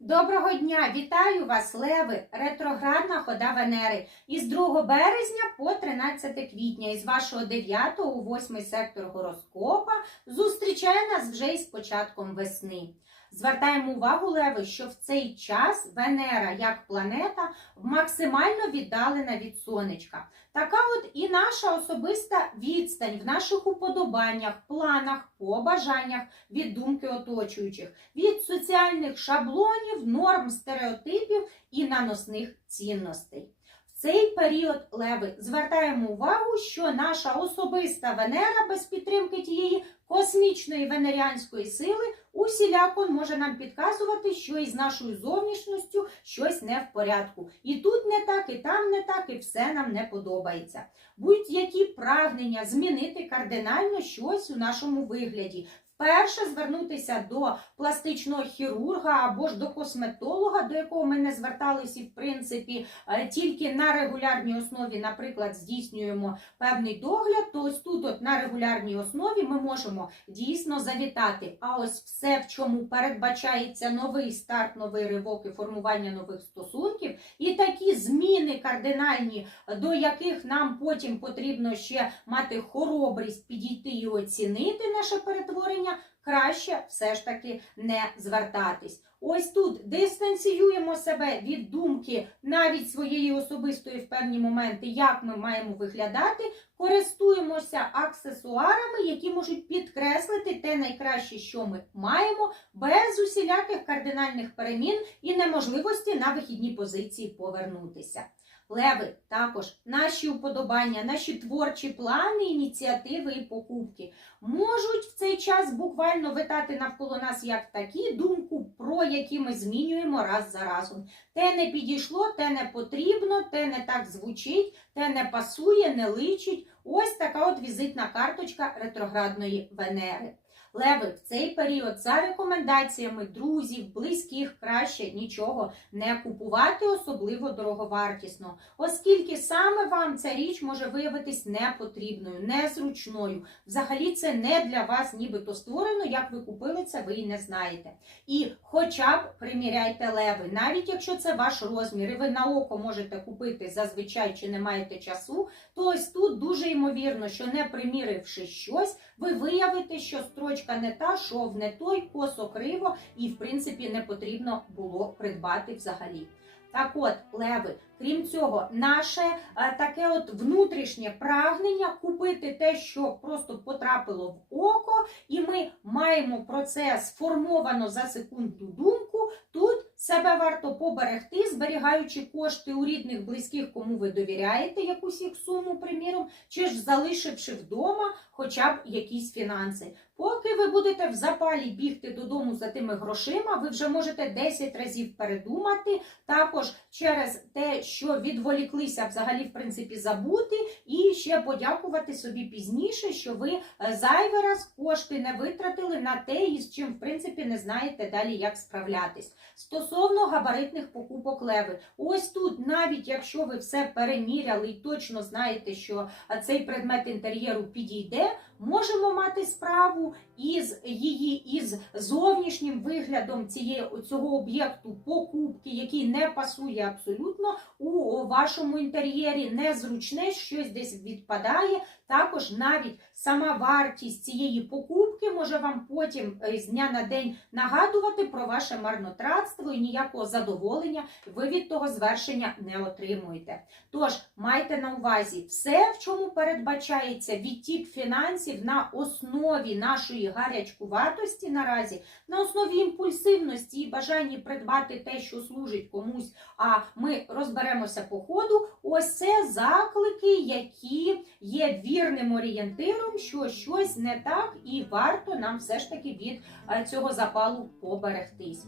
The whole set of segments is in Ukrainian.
Доброго дня! Вітаю вас, Леви! Ретроградна хода Венери із 2 березня по 13 квітня із вашого 9 у 8 сектор гороскопа зустрічає нас вже із початком весни. Звертаємо увагу, Леви, що в цей час Венера як планета максимально віддалена від сонечка. Така от і наша особиста відстань в наших уподобаннях, планах, побажаннях від думки оточуючих, від соціальних шаблонів, норм, стереотипів і наносних цінностей. Цей період леви звертаємо увагу, що наша особиста Венера без підтримки тієї космічної венеріанської сили усіляко може нам підказувати, що із нашою зовнішністю щось не в порядку. І тут не так, і там не так, і все нам не подобається. Будь-які прагнення змінити кардинально щось у нашому вигляді. Вперше звернутися до пластичного хірурга або ж до косметолога, до якого ми не зверталися, в принципі, е, тільки на регулярній основі, наприклад, здійснюємо певний догляд, то ось тут, от на регулярній основі, ми можемо дійсно завітати. А ось все, в чому передбачається новий старт, новий ривок і формування нових стосунків, і такі зміни кардинальні, до яких нам потім потрібно ще мати хоробрість підійти і оцінити наше перетворення краще все ж таки не звертатись. Ось тут дистанціюємо себе від думки навіть своєї особистої в певні моменти, як ми маємо виглядати, користуємося аксесуарами, які можуть підкреслити те найкраще, що ми маємо, без усіляких кардинальних перемін і неможливості на вихідні позиції повернутися. Леви, також наші уподобання, наші творчі плани, ініціативи і покупки можуть в цей час буквально витати навколо нас як такі думку, про які ми змінюємо раз за разом. Те не підійшло, те не потрібно, те не так звучить, те не пасує, не личить. Ось така от візитна карточка ретроградної Венери. Леви, в цей період за рекомендаціями друзів, близьких краще нічого не купувати, особливо дороговартісно, оскільки саме вам ця річ може виявитись непотрібною, незручною. Взагалі це не для вас нібито створено, як ви купили це, ви і не знаєте. І хоча б приміряйте леви, навіть якщо це ваш розмір, і ви на око можете купити зазвичай чи не маєте часу, то ось тут дуже ймовірно, що не приміривши щось, ви виявите, що строчка не та, шов не той, косо криво, і в принципі не потрібно було придбати взагалі. Так от, леви, крім цього, наше е, таке от внутрішнє прагнення купити те, що просто потрапило в око, і ми маємо про це сформовано за секундну думку. Тут себе варто поберегти, зберігаючи кошти у рідних, близьких, кому ви довіряєте якусь їх суму, приміром, чи ж залишивши вдома хоча б якісь фінанси. Поки ви будете в запалі бігти додому за тими грошима, ви вже можете 10 разів передумати, також через те, що відволіклися взагалі, в принципі, забути, і ще подякувати собі пізніше, що ви е, зайвий раз кошти не витратили на те, із чим, в принципі, не знаєте далі, як справлятись. Стосовно габаритних покупок леви, ось тут, навіть якщо ви все переміряли і точно знаєте, що е, цей предмет інтер'єру підійде, можемо мати справу із її із зовнішнім виглядом цієї цього об'єкту покупки, який не пасує абсолютно у вашому інтер'єрі, незручне, щось десь відпадає. Також навіть сама вартість цієї покупки може вам потім е, з дня на день нагадувати про ваше марнотратство і ніякого задоволення ви від того звершення не отримуєте. Тож майте на увазі все, в чому передбачається відтік фінансів на основі нашої гарячкуватості наразі, на основі імпульсивності і бажанні придбати те, що служить комусь. А ми розберемося по ходу. Ось це заклики, які є вірним орієнтиром, що щось не так, і варто нам все ж таки від е, цього запалу поберегтись.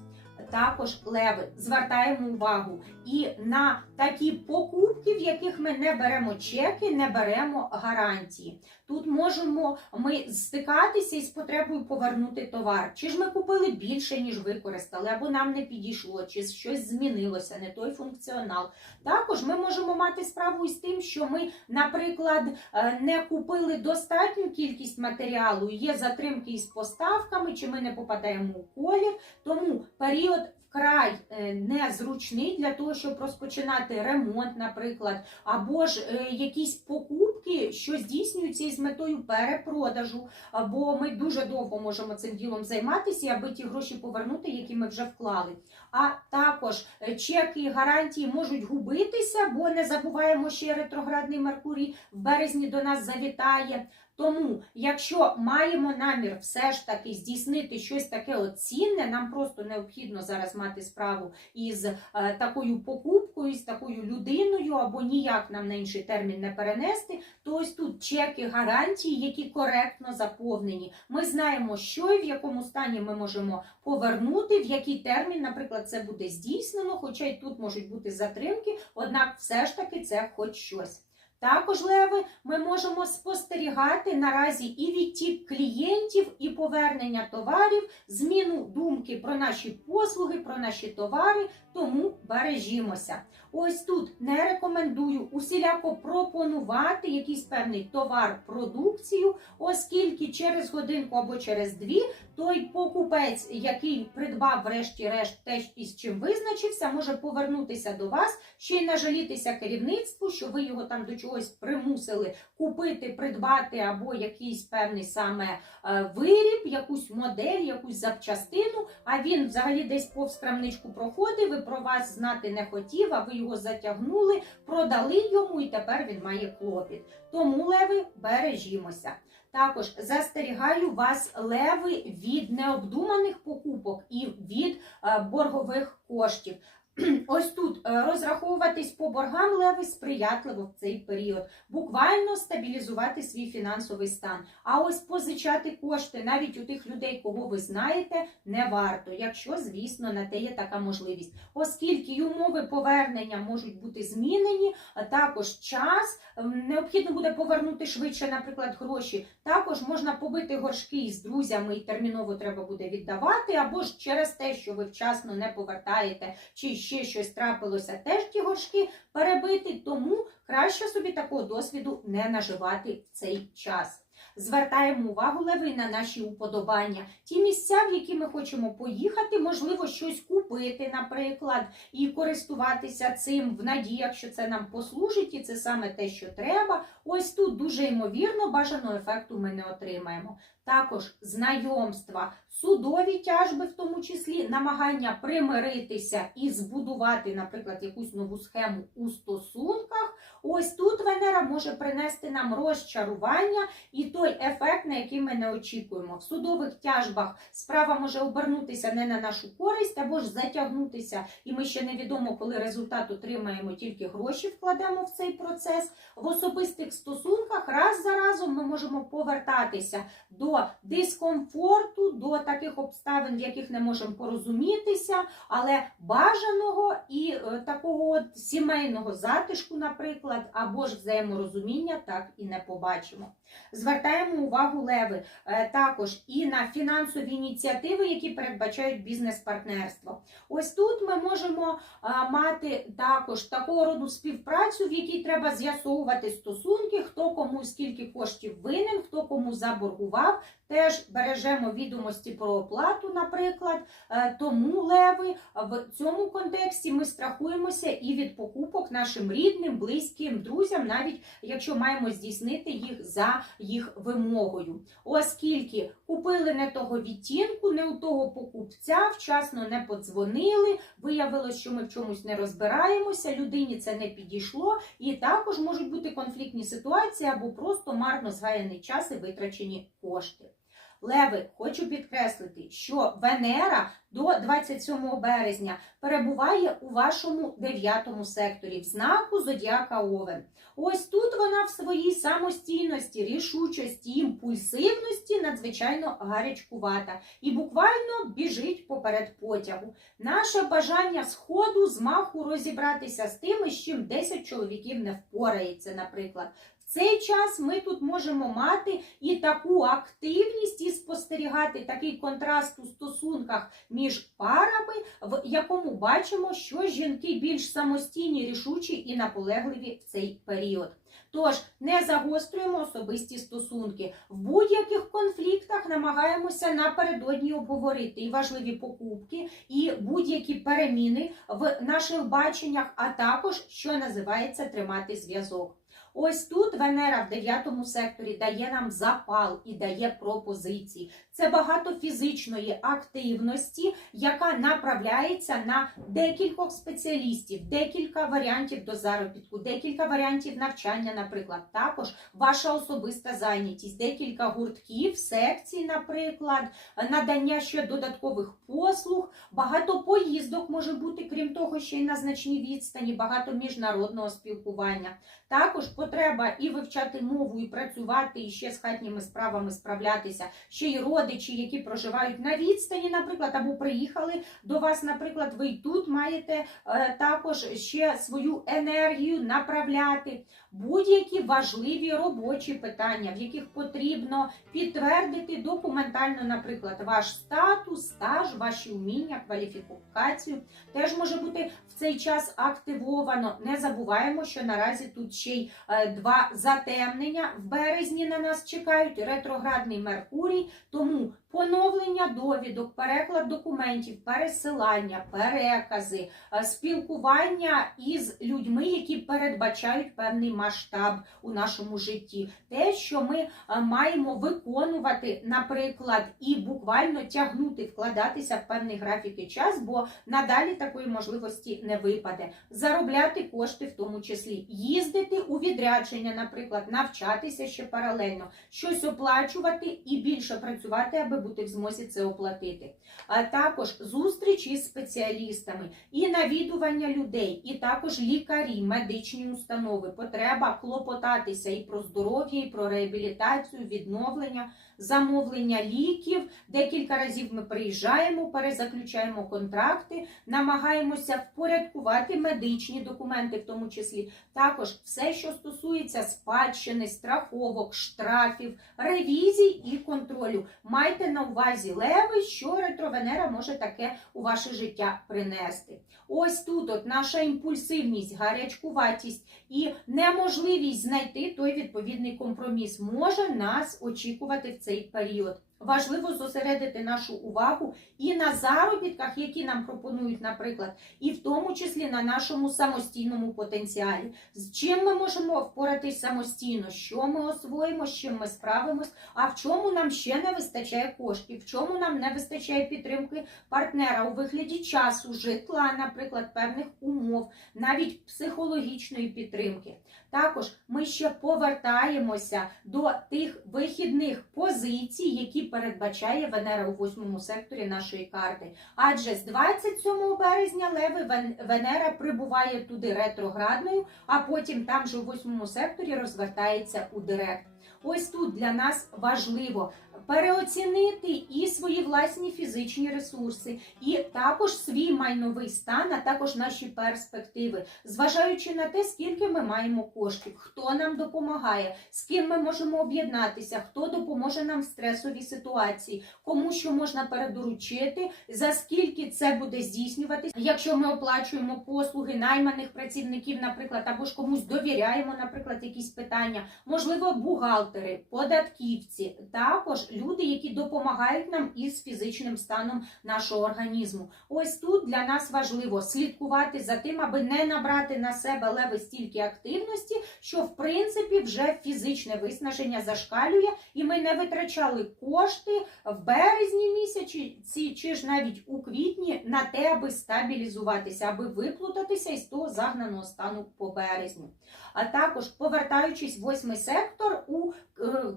Також леви звертаємо увагу і на такі покупки, в яких ми не беремо чеки, не беремо гарантії. Тут можемо ми стикатися із потребою повернути товар. Чи ж ми купили більше, ніж використали, або нам не підійшло, чи щось змінилося, не той функціонал. Також ми можемо мати справу із тим, що ми, наприклад, е, не купили достатню кількість матеріалу, є затримки із поставками, чи ми не попадаємо у колір. Тому період. Вкрай е, незручний для того, щоб розпочинати ремонт, наприклад, або ж е, якісь покупки, що здійснюються із метою перепродажу, або ми дуже довго можемо цим ділом займатися, аби ті гроші повернути, які ми вже вклали. А також е, чеки гарантії можуть губитися, бо не забуваємо, що ретроградний Меркурій в березні до нас завітає. Тому, якщо маємо намір все ж таки здійснити щось таке от цінне, нам просто необхідно зараз мати справу із е, такою покупкою, з такою людиною, або ніяк нам на інший термін не перенести, то ось тут чеки гарантії, які коректно заповнені. Ми знаємо, що і в якому стані ми можемо повернути, в який термін, наприклад, це буде здійснено, хоча й тут можуть бути затримки, однак все ж таки це хоч щось. Також, леви, ми можемо спостерігати наразі і відтік клієнтів, і повернення товарів, зміну думки про наші послуги, про наші товари, тому бережімося. Ось тут не рекомендую усіляко пропонувати якийсь певний товар, продукцію, оскільки через годинку або через дві той покупець, який придбав врешті-решт те, із чим визначився, може повернутися до вас, ще й нажалітися керівництву, що ви його там до чогось примусили купити, придбати або якийсь певний саме е, виріб, якусь модель, якусь запчастину. А він взагалі десь повз крамничку проходив, про вас знати не хотів, а ви його затягнули, продали йому, і тепер він має клопіт. Тому леви бережімося. Також застерігаю вас, леви, від необдуманих покупок і від е, боргових коштів. Ось тут е, розраховуватись по боргам леви сприятливо в цей період, буквально стабілізувати свій фінансовий стан. А ось позичати кошти навіть у тих людей, кого ви знаєте, не варто, якщо, звісно, на те є така можливість, оскільки й умови повернення можуть бути змінені, також час ем, необхідно буде повернути швидше, наприклад, гроші. Також можна побити горшки із друзями і терміново треба буде віддавати, або ж через те, що ви вчасно не повертаєте, чи ще щось трапилося, теж ті горшки перебити, тому краще собі такого досвіду не наживати в цей час. Звертаємо увагу леви на наші уподобання. Ті місця, в які ми хочемо поїхати, можливо, щось купити, наприклад, і користуватися цим в надіях, що це нам послужить, і це саме те, що треба. Ось тут дуже ймовірно бажаного ефекту ми не отримаємо. Також знайомства, судові тяжби, в тому числі намагання примиритися і збудувати, наприклад, якусь нову схему у стосунках. Може принести нам розчарування і той ефект, на який ми не очікуємо. В судових тяжбах справа може обернутися не на нашу користь або ж затягнутися, і ми ще невідомо, коли результат отримаємо, тільки гроші вкладемо в цей процес. В особистих стосунках раз за разом ми можемо повертатися до дискомфорту, до таких обставин, в яких не можемо порозумітися, але бажаного і е, такого от сімейного затишку, наприклад, або ж взаєморозуміння так і не побачимо. Звертаємо увагу леви е, також і на фінансові ініціативи, які передбачають бізнес-партнерство. Ось тут ми можемо мати також такого роду співпрацю, в якій треба з'ясовувати стосунки, хто кому скільки коштів винен, хто кому заборгував. Теж бережемо відомості про оплату, наприклад. Е, Тому леви в цьому контексті ми страхуємося і від покупок нашим рідним, близьким, друзям, навіть якщо маємо здійснити їх за їх вимогою. Оскільки купили не того відтінку, не у того покупця, вчасно не подзвонили, виявилось, що ми в чомусь не розбираємося, людині це не підійшло, і також можуть бути конфліктні ситуації або просто марно згаяний час і витрачені кошти. Леви, хочу підкреслити, що Венера до 27 березня перебуває у вашому дев'ятому секторі в знаку Зодіака Овен. Ось тут вона в своїй самостійності, рішучості, імпульсивності надзвичайно гарячкувата і буквально біжить поперед потягу. Наше бажання сходу, змаху розібратися з тим, з чим 10 чоловіків не впорається, наприклад. Цей час ми тут можемо мати і таку активність, і спостерігати такий контраст у стосунках між парами, в якому бачимо, що жінки більш самостійні, рішучі і наполегливі в цей період. Тож не загострюємо особисті стосунки. В будь-яких конфліктах намагаємося напередодні обговорити і важливі покупки, і будь-які переміни в наших баченнях, а також, що називається, тримати зв'язок. Ось тут Венера в дев'ятому секторі дає нам запал і дає пропозиції. Це багато фізичної активності, яка направляється на декількох спеціалістів, декілька варіантів до заробітку, декілька варіантів навчання, наприклад. Також ваша особиста зайнятість, декілька гуртків, секцій, наприклад, надання ще додаткових послуг, багато поїздок може бути, крім того, ще й на значній відстані, багато міжнародного спілкування. Також потреба і вивчати мову, і працювати, і ще з хатніми справами справлятися, ще й родичі, які проживають на відстані, наприклад, або приїхали до вас, наприклад, ви тут маєте е, також ще свою енергію направляти. Будь-які важливі робочі питання, в яких потрібно підтвердити документально, наприклад, ваш статус, стаж, ваші вміння, кваліфікацію, теж може бути в цей час активовано. Не забуваємо, що наразі тут ще й е, два затемнення в березні на нас чекають, ретроградний Меркурій, тому поновлення довідок, переклад документів, пересилання, перекази, е, спілкування із людьми, які передбачають певний масштаб у нашому житті. Те, що ми е, маємо виконувати, наприклад, і буквально тягнути, вкладатися в певний графік і час, бо надалі такої можливості не випаде. Заробляти кошти в тому числі, їздити у відрядження, наприклад, навчатися ще паралельно, щось оплачувати і більше працювати, аби бути в змозі це оплатити. А також зустрічі з спеціалістами і навідування людей, і також лікарі, медичні установи. Потреба клопотатися і про здоров'я, і про реабілітацію, відновлення, замовлення ліків. Декілька разів ми приїжджаємо, перезаключаємо контракти, намагаємося впорядкувати медичні документи, в тому числі. Також все, що стосується спадщини, страховок, штрафів, ревізій і контролю. Майте на увазі леви, що ретровенера може таке у ваше життя принести. Ось тут от наша імпульсивність, гарячкуватість і неможливість знайти той відповідний компроміс може нас очікувати в цей період. Важливо зосередити нашу увагу і на заробітках, які нам пропонують, наприклад, і в тому числі на нашому самостійному потенціалі. З чим ми можемо впоратись самостійно, що ми освоїмо, з чим ми справимось, а в чому нам ще не вистачає коштів, в чому нам не вистачає підтримки партнера у вигляді часу, житла, наприклад, певних умов, навіть психологічної підтримки. Також ми ще повертаємося до тих вихідних позицій, які передбачає Венера у восьмому секторі нашої карти. Адже з 27 березня Леви Венера прибуває туди ретроградною, а потім там же у восьмому секторі розвертається у директ. Ось тут для нас важливо переоцінити і свої власні фізичні ресурси, і також свій майновий стан, а також наші перспективи, зважаючи на те, скільки ми маємо коштів, хто нам допомагає, з ким ми можемо об'єднатися, хто допоможе нам в стресовій ситуації, кому що можна передоручити, за скільки це буде здійснюватися, якщо ми оплачуємо послуги найманих працівників, наприклад, або ж комусь довіряємо, наприклад, якісь питання, можливо, бухгалтери, податківці, також люди, які допомагають нам із фізичним станом нашого організму. Ось тут для нас важливо слідкувати за тим, аби не набрати на себе леви стільки активності, що в принципі вже фізичне виснаження зашкалює, і ми не витрачали кошти в березні місяці, чи ж навіть у квітні на те, аби стабілізуватися, аби виплутатися із того загнаного стану по березню. А також повертаючись в восьмий сектор у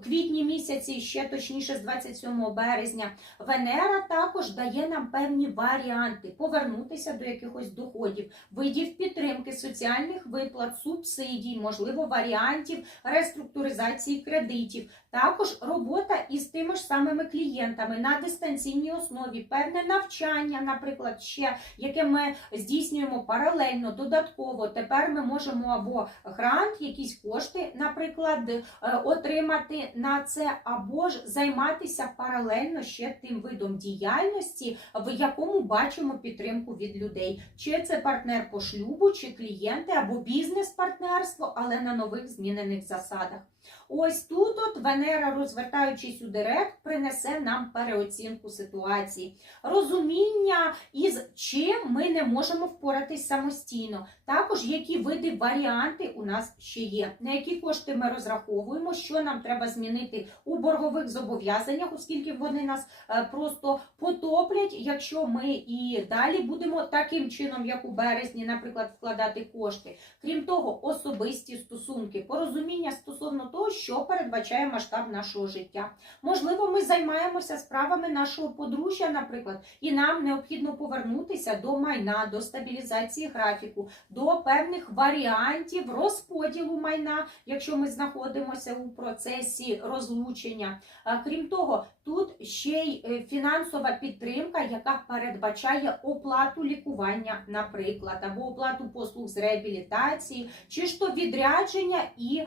квітні місяці, ще точніше з 27 березня, Венера також дає нам певні варіанти повернутися до якихось доходів, видів підтримки, соціальних виплат, субсидій, можливо, варіантів реструктуризації кредитів. Також робота із тими ж самими клієнтами на дистанційній основі, певне навчання, наприклад, ще яке ми здійснюємо паралельно, додатково. Тепер ми можемо або грант, якісь кошти, наприклад, е, отримати на це, або ж займатися паралельно ще тим видом діяльності, в якому бачимо підтримку від людей. Чи це партнер по шлюбу, чи клієнти, або бізнес-партнерство, але на нових змінених засадах. Ось тут от Венера, розвертаючись у директ, принесе нам переоцінку ситуації, розуміння, із чим ми не можемо впоратись самостійно. Також які види варіанти у нас ще є, на які кошти ми розраховуємо, що нам треба змінити у боргових зобов'язаннях, оскільки вони нас е, просто потоплять, якщо ми і далі будемо таким чином, як у березні, наприклад, вкладати кошти. Крім того, особисті стосунки, порозуміння стосовно того, що передбачає масштаб нашого життя. Можливо, ми займаємося справами нашого подружжя, наприклад, і нам необхідно повернутися до майна, до стабілізації графіку, до певних варіантів розподілу майна, якщо ми знаходимося у процесі розлучення. Крім того, тут ще й е, фінансова підтримка, яка передбачає оплату лікування, наприклад, або оплату послуг з реабілітації, чи ж то відрядження і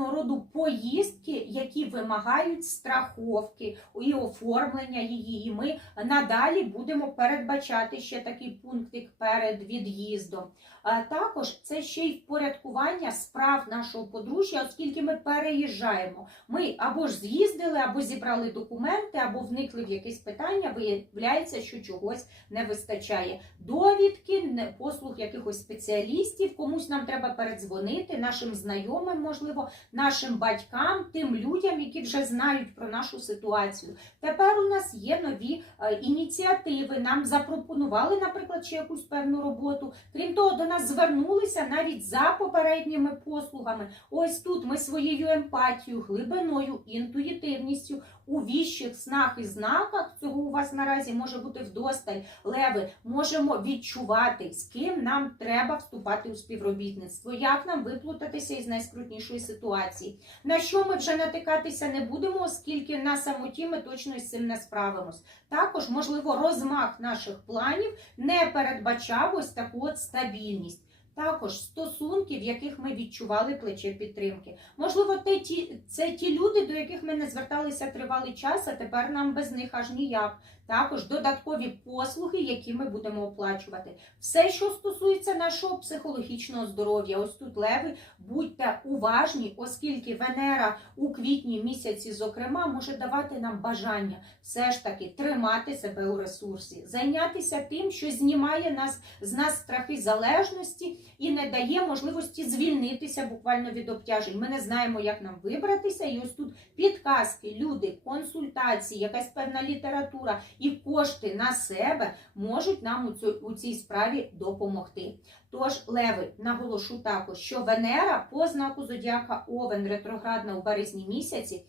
різноманітного роду поїздки, які вимагають страховки і оформлення її. І ми надалі будемо передбачати ще такий пунктик перед від'їздом. А також це ще й впорядкування справ нашого подружжя, оскільки ми переїжджаємо. Ми або ж з'їздили, або зібрали документи, або вникли в якесь питання. Виявляється, що чогось не вистачає. Довідки, послуг якихось спеціалістів, комусь нам треба передзвонити, нашим знайомим, можливо, нашим батькам, тим людям, які вже знають про нашу ситуацію. Тепер у нас є нові е, ініціативи. Нам запропонували, наприклад, ще якусь певну роботу. Крім того, до нас звернулися навіть за попередніми послугами. Ось тут ми своєю емпатією, глибиною, інтуїтивністю у віщих снах і знаках. Цього у вас наразі може бути вдосталь. Леви можемо відчувати, з ким нам треба вступати у співробітництво, як нам виплутатися із найскрутнішої ситуації. На що ми вже натикатися не будемо, оскільки на самоті ми точно із цим не справимось. Також, можливо, розмах наших планів не передбачав ось таку от стабільність. Також стосунки, в яких ми відчували плече підтримки. Можливо, те, ті, це ті люди, до яких ми не зверталися тривалий час, а тепер нам без них аж ніяк. Також додаткові послуги, які ми будемо оплачувати. Все, що стосується нашого психологічного здоров'я, ось тут леви, будьте уважні, оскільки Венера у квітні місяці, зокрема, може давати нам бажання все ж таки тримати себе у ресурсі, зайнятися тим, що знімає нас з нас страхи залежності і не дає можливості звільнитися буквально від обтяжень. Ми не знаємо, як нам вибратися, і ось тут підказки, люди, консультації, якась певна література і кошти на себе можуть нам у, цій справі допомогти. Тож, леви, наголошу також, що Венера по знаку зодіака Овен ретроградна у березні місяці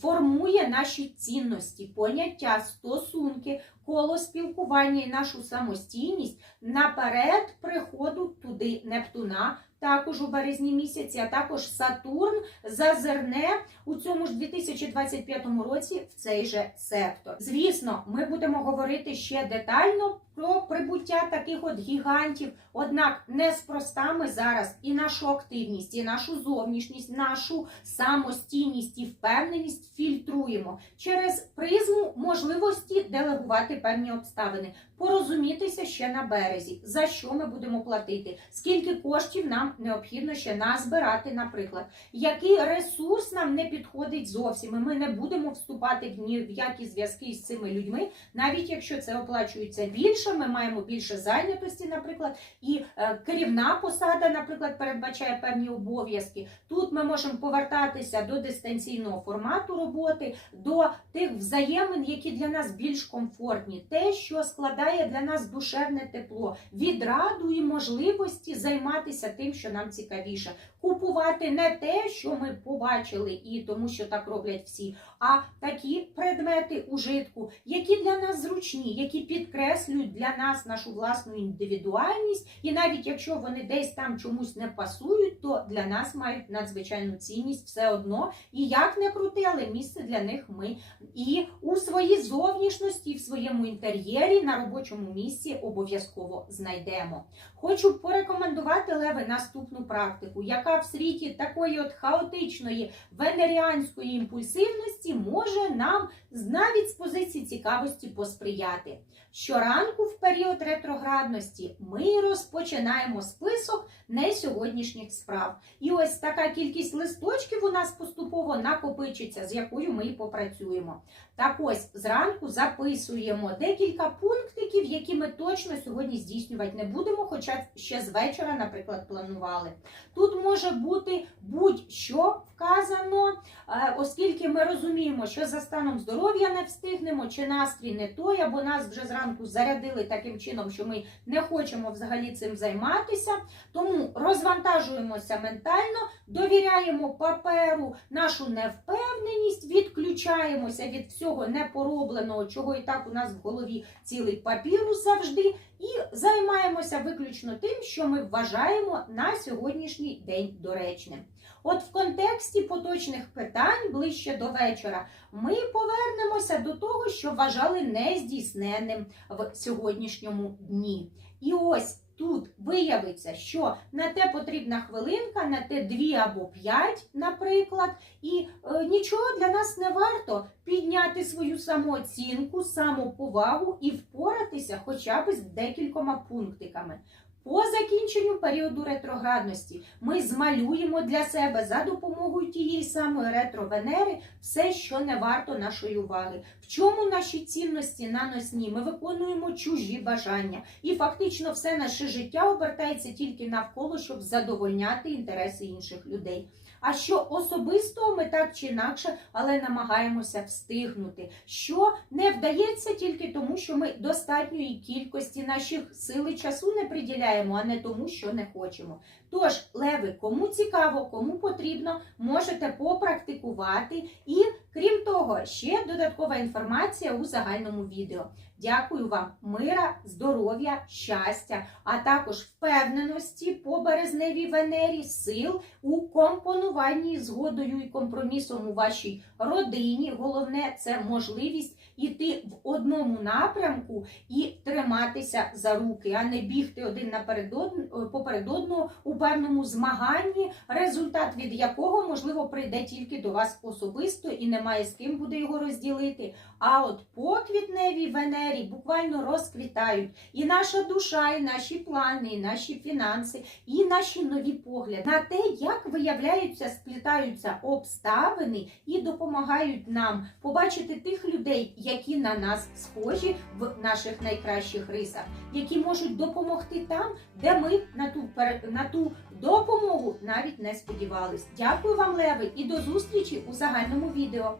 формує наші цінності, поняття, стосунки, коло спілкування і нашу самостійність наперед приходу туди Нептуна. Також у березні місяці, а також Сатурн зазирне у цьому ж 2025 році в цей же сектор. Звісно, ми будемо говорити ще детально про прибуття таких от гігантів. Однак неспроста ми зараз і нашу активність, і нашу зовнішність, нашу самостійність і впевненість фільтруємо через призму можливості делегувати певні обставини, порозумітися ще на березі, за що ми будемо платити, скільки коштів нам необхідно ще назбирати, наприклад, який ресурс нам не підходить зовсім. і Ми не будемо вступати в ні в які зв'язки з цими людьми, навіть якщо це оплачується більше. Більше, ми маємо більше зайнятості, наприклад, і е, керівна посада, наприклад, передбачає певні обов'язки. Тут ми можемо повертатися до дистанційного формату роботи, до тих взаємин, які для нас більш комфортні, те, що складає для нас душевне тепло, відраду і можливості займатися тим, що нам цікавіше, купувати не те, що ми побачили, і тому що так роблять всі, а такі предмети ужитку, які для нас зручні, які підкреслюють для нас нашу власну індивідуальність, і навіть якщо вони десь там чомусь не пасують, то для нас мають надзвичайну цінність все одно. І як не крути, але місце для них ми і у своїй зовнішності, в своєму інтер'єрі на робочому місці обов'язково знайдемо. Хочу порекомендувати Леви наступну практику, яка в світі такої от хаотичної венеріанської імпульсивності може нам навіть з позиції цікавості посприяти. Щоранку в період ретроградності ми розпочинаємо список не сьогоднішніх справ. І ось така кількість листочків у нас поступово накопичиться, з якою ми і попрацюємо. Так ось зранку записуємо декілька пунктиків, які ми точно сьогодні здійснювати не будемо, хоча ще з вечора, наприклад, планували. Тут може бути будь-що вказано, е, оскільки ми розуміємо, що за станом здоров'я не встигнемо, чи настрій не той, або нас вже зранку зарядили таким чином, що ми не хочемо взагалі цим займатися. Тому розвантажуємося ментально, довіряємо паперу нашу невпевненість, відключаємося від всього непоробленого, чого і так у нас в голові цілий папірус завжди, і займаємося виключно тим, що ми вважаємо на сьогоднішній день доречним. От в контексті поточних питань ближче до вечора ми повернемося до того, що вважали нездійсненним в сьогоднішньому дні. І ось тут виявиться, що на те потрібна хвилинка, на те дві або п'ять, наприклад, і е, нічого для нас не варто підняти свою самооцінку, самоповагу і впоратися хоча б з декількома пунктиками. По закінченню періоду ретроградності ми змалюємо для себе за допомогою тієї самої ретро-венери все, що не варто нашої уваги. В чому наші цінності наносні? Ми виконуємо чужі бажання, і фактично все наше життя обертається тільки навколо, щоб задовольняти інтереси інших людей. А що особистого ми так чи інакше, але намагаємося встигнути, що не вдається тільки тому, що ми достатньої кількості наших сил і часу не приділяємо, а не тому, що не хочемо. Тож, леви, кому цікаво, кому потрібно, можете попрактикувати. І крім того, ще додаткова інформація у загальному відео. Дякую вам, мира, здоров'я, щастя, а також впевненості по березневій венері, сил у компонуванні згодою і компромісом у вашій родині. Головне це можливість іти в одному напрямку і триматися за руки, а не бігти один од- поперед одного у певному змаганні, результат від якого можливо прийде тільки до вас особисто і немає з ким буде його розділити. А от по квітневій венері буквально розквітають і наша душа, і наші плани, і наші фінанси, і наші нові погляди на те, як виявляються, сплітаються обставини і допомагають нам побачити тих людей, які на нас схожі в наших найкращих рисах, які можуть допомогти там, де ми на ту на ту допомогу навіть не сподівались. Дякую вам, Леви, і до зустрічі у загальному відео.